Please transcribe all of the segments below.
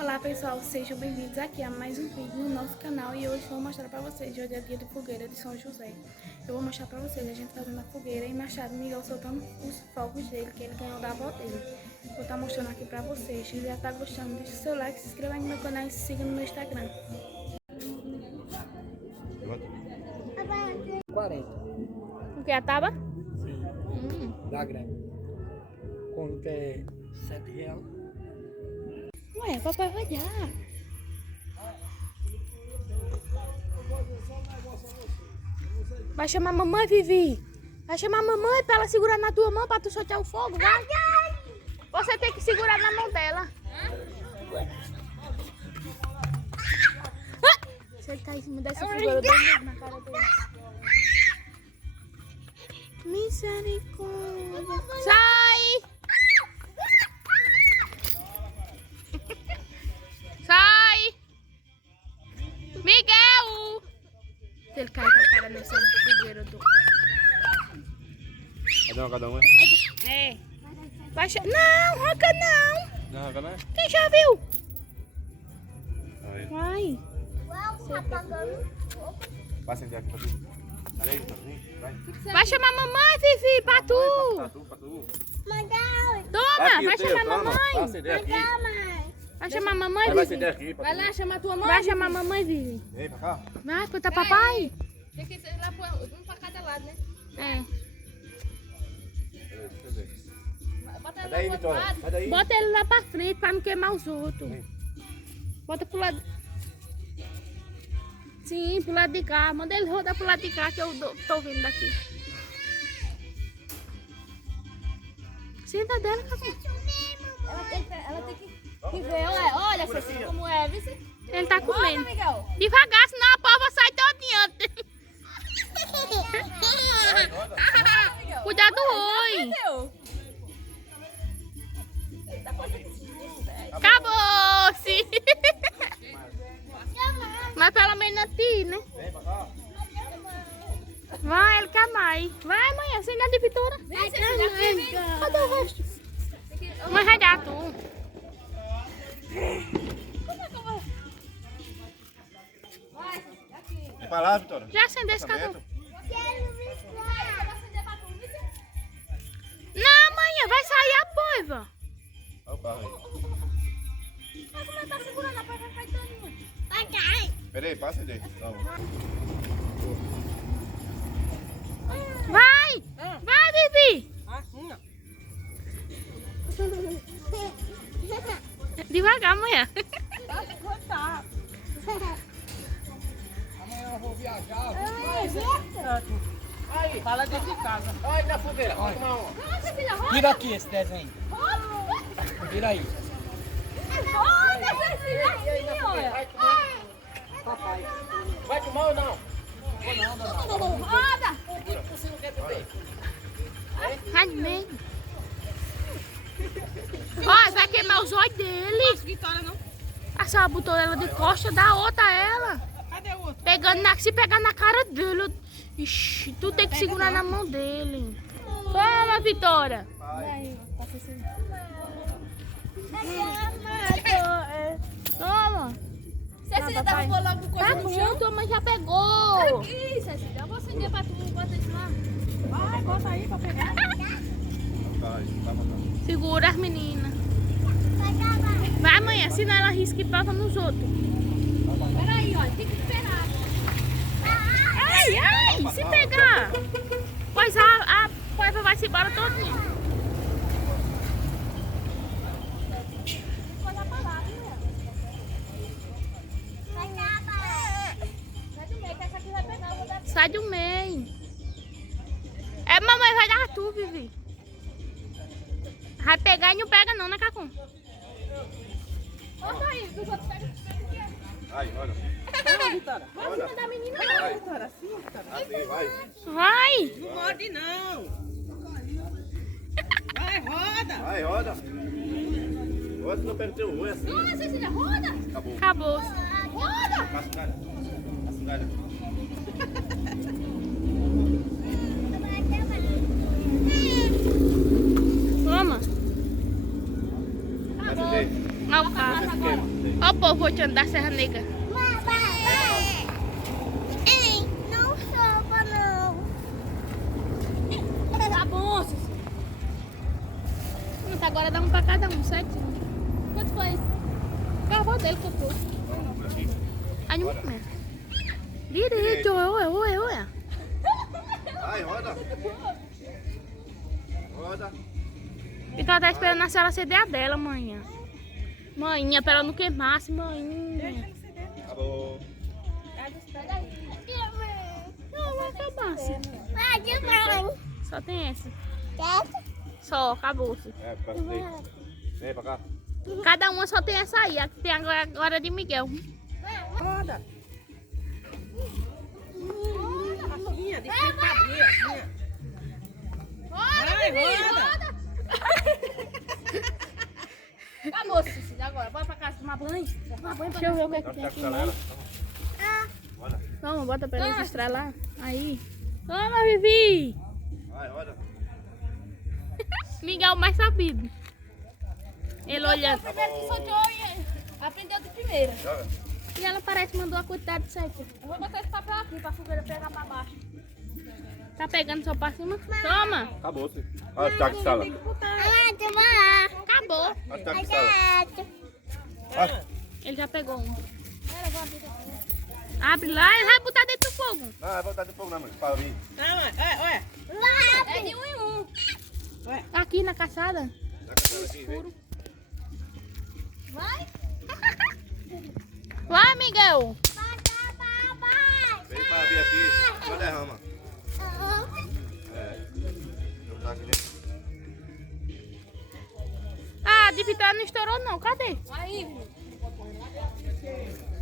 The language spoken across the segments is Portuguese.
Olá pessoal, sejam bem-vindos aqui a mais um vídeo no nosso canal e hoje vou mostrar pra vocês, hoje é dia de fogueira de São José. Eu vou mostrar pra vocês a gente fazendo a fogueira e Machado Miguel soltando os fogos dele, que ele ganhou da avó dele. Vou estar mostrando aqui pra vocês. Se já tá gostando, deixa o seu like, se inscreva no meu canal e se siga no meu Instagram. 40. O que, a tábua? Sim. Da grande. Quando quer R$7. Ué, papai vai dar. Vai chamar a mamãe, Vivi. Vai chamar a mamãe pra ela segurar na tua mão pra tu soltar o fogo, vai. Você tem que segurar na mão dela. Se ele tá em cima dessa figura, eu dou um na cara dele. Misericórdia. Sai! Sai! Miguel! Se ele cair com a cara nessa fogueira, eu dou. Cada uma? É. Baixa. Não, roca não! Não, roca não? Quem já viu? Aí. Vai. Vai acender aqui pra tu. Olha aí, vai. Vai chamar a mamãe, Vivi, pra tu. Pra tu. Toma, Aqui, vai o teu, chamar a toma. Vai mamãe. acender aqui. Vai chamar a mamãe, Vai Vivi. acender aqui pra Vai tu. lá chamar tua mãe. Vai chamar a mamãe, Vivi. Vem pra cá. Vai, escuta papai. Tem que ser lá um pra cada lado, né? É. Bota Sai ela daí, pro outro Vitória. lado. Sai daí. Bota ele lá pra frente pra não queimar os outros. Vem. Bota pro lado. Sim, pro lado de cá. Manda ele rodar pro lado de cá que eu tô vendo daqui. Senta dela, Cacau. Ela tem que ver, olha Cecília, como é, viu? Ele tá comendo. Miguel. Devagar, senão a pova sai todinha. Cuidado do oi. Acabou-se. Mas pelo menos a ti, né? Vem pra cá. Vai, ele quer mais. Vai, mãe, acende a de Vitória. Cadê o resto? Mãe, vai dar tu. Vem pra lá, Vitória. Já acendeu esse cabo? Pensamento. Não, mãe, vai sair a poiva. Olha o carro aí. Mas como ela tá segurando a porta, vai cair todinha. Pera aí, passa aí. Vai! Vai, Vivi! Devagar, mulher. Amanhã eu vou viajar. Aí, fala dentro de casa. Olha na fogueira. Olha. Nossa, filha, roda! Tira aqui esse desenho. Tira aí. Roda, Cecília, olha! Papai. Vai tomar ou não? Roda! Você não quer beber? Vai mesmo. Ó, vai queimar os olhos dele. Vitória não. A senhora botou ela de costa, dá outra a ela. Cadê o outro? Se pegar na cara dele, ixi, tu tem que segurar na mão dele. Toma, Vitória. Toma. Cecília tá com logo Tá coisa no bom, chão. tua mãe já pegou. Ih, Cecília, eu vou acender pra tu, bota isso lá. Vai, bota aí pra pegar. Vai, vai botar. Segura as meninas. Vai, mãe, senão ela risca e passa nos outros. Peraí, ó, tem que esperar. Ai, ai, se pegar. Pois a coisa vai se embora todinha. Pode olhar pra lá, viu? Sai do meio, que essa aqui vai pegar, eu vou dar. Sai do meio. É, mamãe, vai dar tu, Vivi. Vai pegar e não pega não, né, Cacum? Bota aí, dos outros pega. Aí, olha. Vai cima da menina, não. Vitória, assim, Vitória. Assim, vai. Vai. Não morde, não. Vai, roda. Vai, roda. Roda, não perde teu ruim assim. Toma, Cecília, roda. Acabou. Acabou. Roda. Passa o galho. Passa o galho. Toma. Vai acender. Não, cara. Esse queima. Ó o povo voltando da Serra Negra. Ei, não sopa não. Tá bom, Cici. Pronto, agora dá um pra cada um, certo? Quanto foi isso? A avó dele comprou. Anima mesmo. Direito, olha. Vai, roda. Roda. Então ela tá esperando a senhora acender a dela, manhã. Manhinha, pra ela não queimasse, manhinha. Acabou. Não, vai acabar assim. Pode, mãe. Só tem essa. Só, acabou-se. É, por causa daí. Vem pra cá. Cada uma só tem essa aí. A que tem agora de Miguel. Roda. Roda. Acabou, Cici. Agora, bora pra casa tomar banho. Tomar banho pra Deixa eu ver o que é que Dá tem pra aqui. galera. Olha. Vamos, bota pra ela registrar lá. Aí. Toma, Vivi! Vai, roda. Miguel mais sabido. Ele olhando. primeiro que soltou e aprendeu de primeira. Joga. E ela parece que mandou a quantidade certa. Eu vou botar esse papel aqui pra fogueira pegar pra baixo. Tá pegando só pra cima? Toma! Acabou, sim. Olha o taco de sala. Acabou. Olha o taco de sala. Olha. Ele já pegou um. Abre lá e vai botar dentro do fogo. Não, vai voltar de fogo não, mãe. Para mim. Olha. É de um em um. Aqui na caçada. Dá com ela aqui, vem. Vai. Vai, Miguel. Vem para vir aqui. Só derrama. É. Vou botar aqui dentro. Ah, de vitória não estourou não. Cadê? Aí,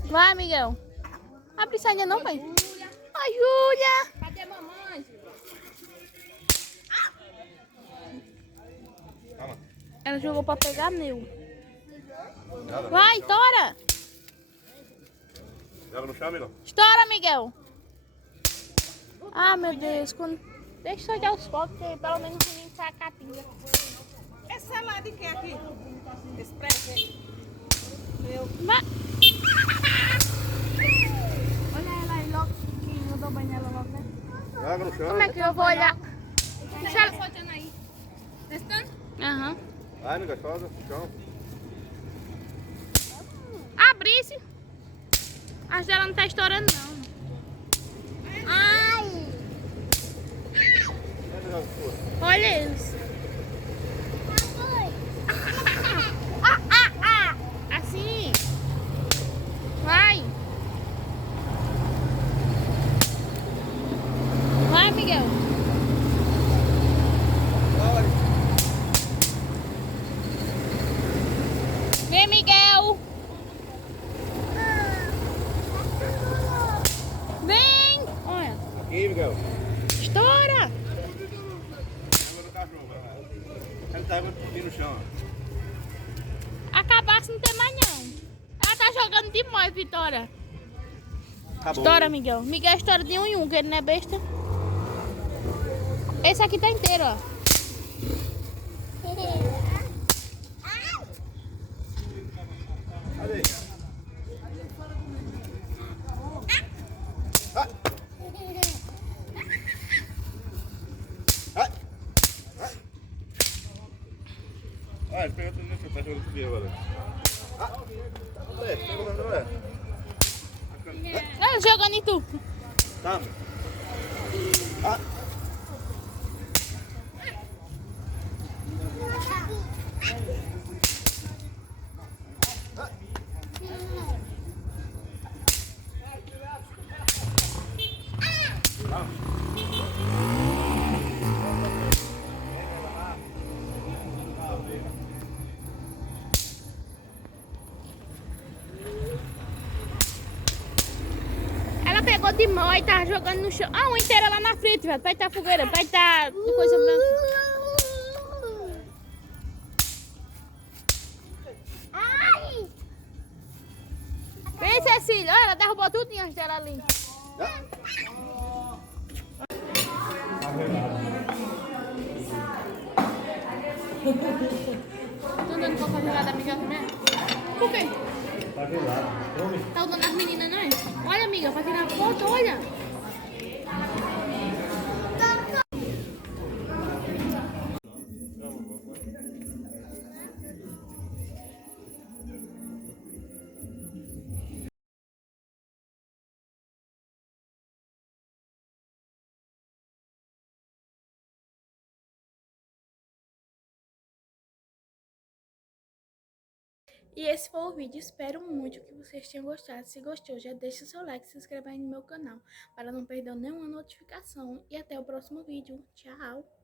Vai, Miguel. Abre isso ainda não, pai. Ai, Júlia. cadê a mamãe? Calma. Ela jogou pra pegar meu. Joga. Vai, estoura. Joga no chão, Miguel. Estoura, Miguel. Ah, meu Deus. Deixa eu soltar os fogos, porque pelo menos o menino sai a catinga. Essa lá de quem aqui? Esse preço aí. Vai. Olha ela aí logo, que eu dou banho nela logo, né? Joga no chão. Como é que eu vou olhar? Deixa ela soltando aí. Testando? Aham. Vai, Miguel, joga no chão. Abrisse. Acho que ela não tá estourando, não. Ai. Vai, Miguel, sua. Olha eles. Assim. Vai. Vai, Miguel. Vem, Miguel. Vem. Olha. Aqui, Miguel. Estoura. Água no cachorro. Ele tá aqui no chão. Acabasse não tem mais não. Ela tá jogando demais, Vitória. Acabou. Estoura, Miguel. Miguel estoura de um em um, que ele não é besta. Esse aqui tá inteiro, ó. Cadê? Ah. Ah. Ah. Ah, ele pegou tudo nesse tá jogando tudo agora. Ah. Olha, pegou mais agora. Ela jogando em tu. Tá. Ah. Ela pegou de mão e tava jogando no chão. Ah, uma inteira lá na frente, velho. Perto da fogueira, perto da coisa branca. Vem, Cecília. Olha, ela derrubou tudo antes dela ali. Tô andando com a família da amiga também? Por quê? Tá gelado. Come. Tá usando as meninas, não é? Olha, amiga, pra tirar foto, olha. E esse foi o vídeo, espero muito que vocês tenham gostado. Se gostou, já deixa o seu like e se inscreva aí no meu canal para não perder nenhuma notificação. E até o próximo vídeo. Tchau!